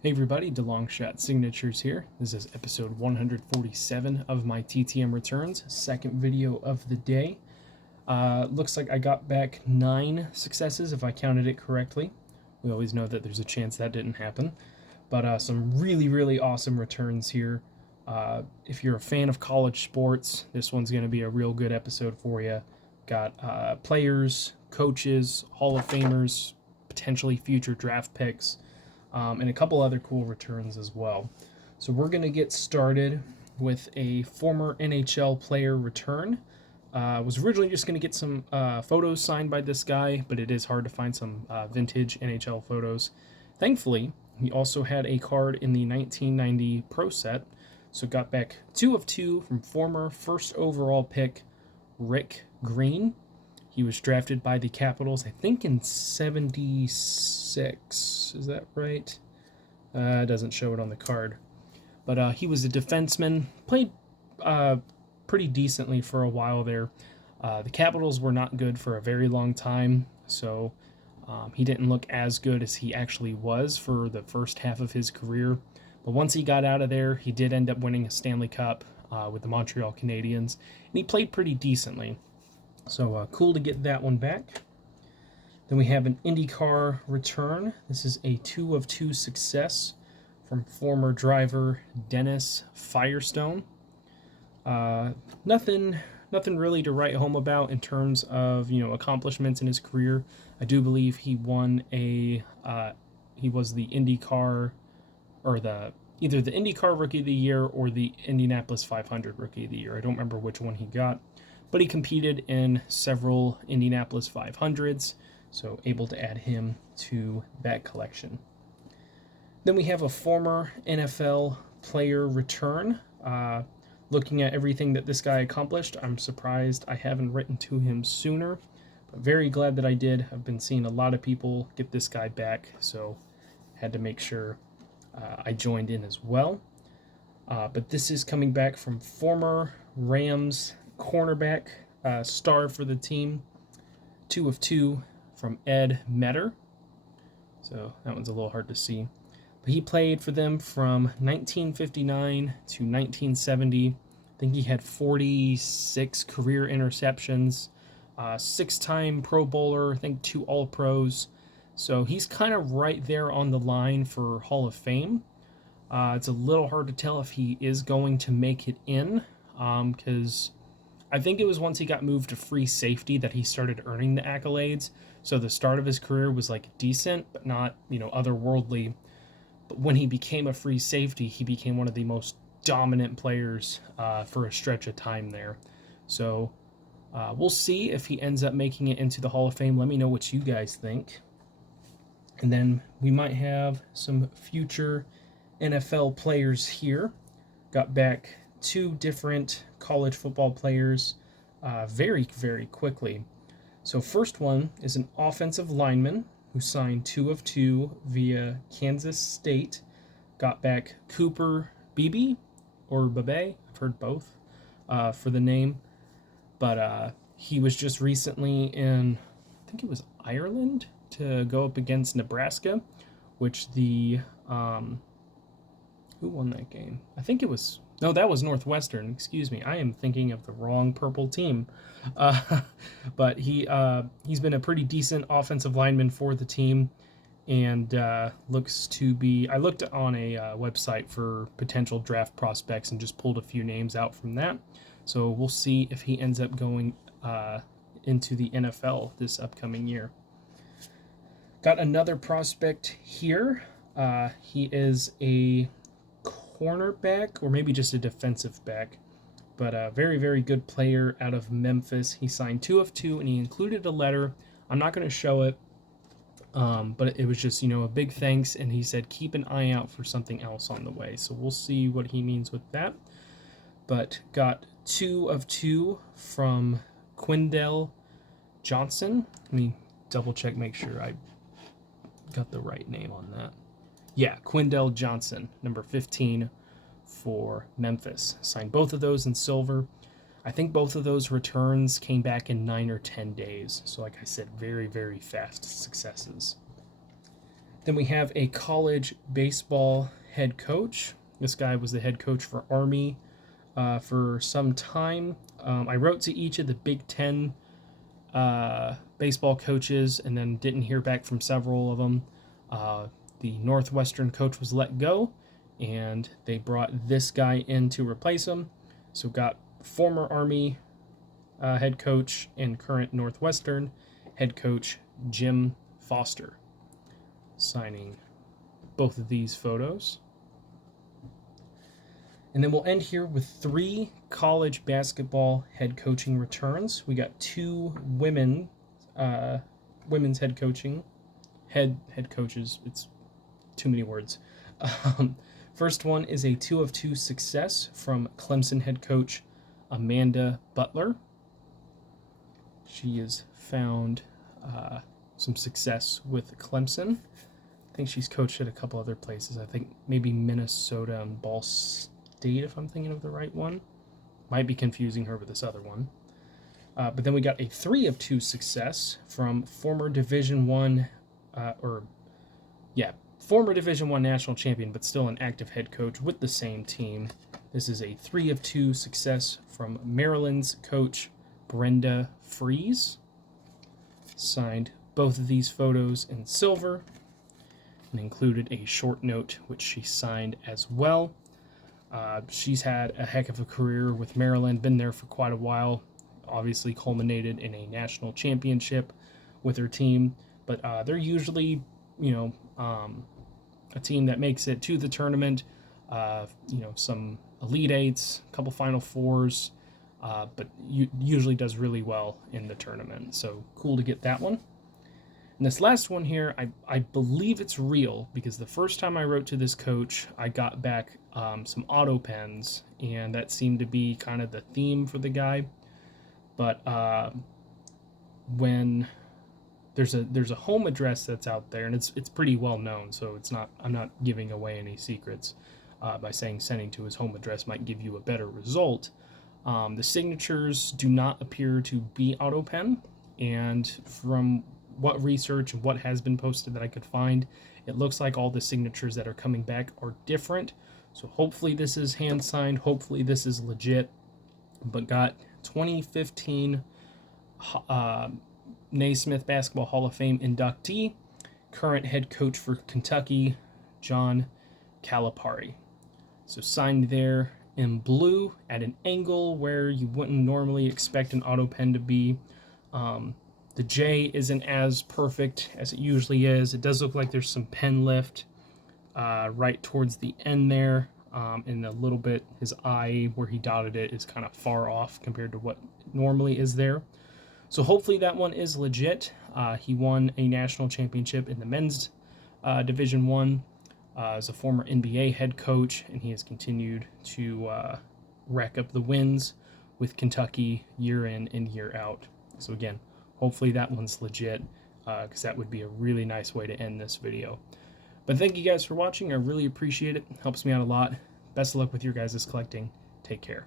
Hey everybody, DeLongShot Signatures here. This is episode 147 of my TTM returns, second video of the day. Looks like I got back 9 successes if I counted it correctly. We always know that there's a chance that didn't happen. But some really awesome returns here. If you're a fan of college sports, this one's going to be a real good episode for you. Got players, coaches, Hall of Famers, potentially future draft picks. And a couple other cool returns as well. So we're going to get started with a former NHL player return. Was originally just going to get some photos signed by this guy, but it is hard to find some vintage NHL photos. Thankfully, he also had a card in the 1990 Pro Set, so got back 2 of 2 from former first overall pick Rick Green. He was drafted by the Capitals, I think in 76. Is that right? It doesn't show it on the card. But he was a defenseman, played pretty decently for a while there. The Capitals were not good for a very long time, so he didn't look as good as he actually was for the first half of his career. But once he got out of there, he did end up winning a Stanley Cup with the Montreal Canadiens, and he played pretty decently. So cool to get that one back. Then we have an IndyCar return. This is a 2 of 2 success from former driver Dennis Firestone. Nothing really to write home about in terms of accomplishments in his career. I do believe he won he was the IndyCar or either the IndyCar Rookie of the Year or the Indianapolis 500 Rookie of the Year. I don't remember which one he got. But he competed in several Indianapolis 500s, so able to add him to that collection. Then we have a former NFL player return. Looking at everything that this guy accomplished, I'm surprised I haven't written to him sooner, but very glad that I did. I've been seeing a lot of people get this guy back, so had to make sure I joined in as well. But this is coming back from former Rams cornerback, star for the team, 2 of 2 from Ed Metter. So that one's a little hard to see. But he played for them from 1959 to 1970. I think he had 46 career interceptions, 6-time Pro Bowler, I think 2 All-Pros. So he's kind of right there on the line for Hall of Fame. It's a little hard to tell if he is going to make it in, because I think it was once he got moved to free safety that he started earning the accolades. So the start of his career was decent, but not, otherworldly. But when he became a free safety, he became one of the most dominant players for a stretch of time there. So we'll see if he ends up making it into the Hall of Fame. Let me know what you guys think. And then we might have some future NFL players here. Got back 2 different college football players very quickly. So first one is an offensive lineman who signed 2 of 2 via Kansas State. Got back Cooper Beebe or Bebe, I've heard both for the name. But he was just recently in, I think it was Ireland, to go up against Nebraska, which who won that game? I think it was, no, that was Northwestern. Excuse me. I am thinking of the wrong purple team. But he's been a pretty decent offensive lineman for the team, and looks to be. I looked on a website for potential draft prospects and just pulled a few names out from that. So we'll see if he ends up going into the NFL this upcoming year. Got another prospect here. He is a cornerback, or maybe just a defensive back, but a very good player out of Memphis. He signed 2 of 2, and he included a letter. I'm not going to show it, but it was just a big thanks, and he said keep an eye out for something else on the way. So we'll see what he means with that. But got 2 of 2 from Quindell Johnson. Let me double check, make sure I got the right name on that. Yeah, Quindell Johnson, number 15 for Memphis. Signed both of those in silver. I think both of those returns came back in 9 or 10 days. So like I said, very fast successes. Then we have a college baseball head coach. This guy was the head coach for Army for some time. I wrote to each of the Big Ten baseball coaches and then didn't hear back from several of them. The Northwestern coach was let go, and they brought this guy in to replace him. So got former Army head coach and current Northwestern head coach Jim Foster, signing both of these photos. And then we'll end here with 3 college basketball head coaching returns. We got 2 women's head coaches. It's too many words. First one is a 2 of 2 success from Clemson head coach Amanda Butler. She has found some success with Clemson. I think she's coached at a couple other places. I think maybe Minnesota and Ball State, if I'm thinking of the right one. Might be confusing her with this other one. But then we got a 3 of 2 success from former Division I national champion, but still an active head coach with the same team. This is a 3 of 2 success from Maryland's coach Brenda Fries. Signed both of these photos in silver and included a short note which she signed as well. She's had a heck of a career with Maryland, been there for quite a while, obviously culminated in a national championship with her team, but they're usually, a team that makes it to the tournament, some Elite Eights, a couple Final Fours, but usually does really well in the tournament. So cool to get that one. And this last one here, I believe it's real, because the first time I wrote to this coach, I got back some auto pens, and that seemed to be kind of the theme for the guy. But when there's a home address that's out there, and it's pretty well known, so I'm not giving away any secrets by saying sending to his home address might give you a better result. The signatures do not appear to be auto pen, and from what research and what has been posted that I could find, it looks like all the signatures that are coming back are different. So hopefully this is hand signed, hopefully this is legit. But got 2015 Naismith Basketball Hall of Fame inductee, current head coach for Kentucky, John Calipari. So signed there in blue at an angle where you wouldn't normally expect an auto pen to be. The J isn't as perfect as it usually is. It does look like there's some pen lift right towards the end there, and a little bit his eye where he dotted it is kind of far off compared to what normally is there. So hopefully that one is legit. He won a national championship in the men's Division I as a former NBA head coach, and he has continued to rack up the wins with Kentucky year in and year out. So again, hopefully that one's legit, because that would be a really nice way to end this video. But thank you guys for watching. I really appreciate it. Helps me out a lot. Best of luck with your guys' collecting. Take care.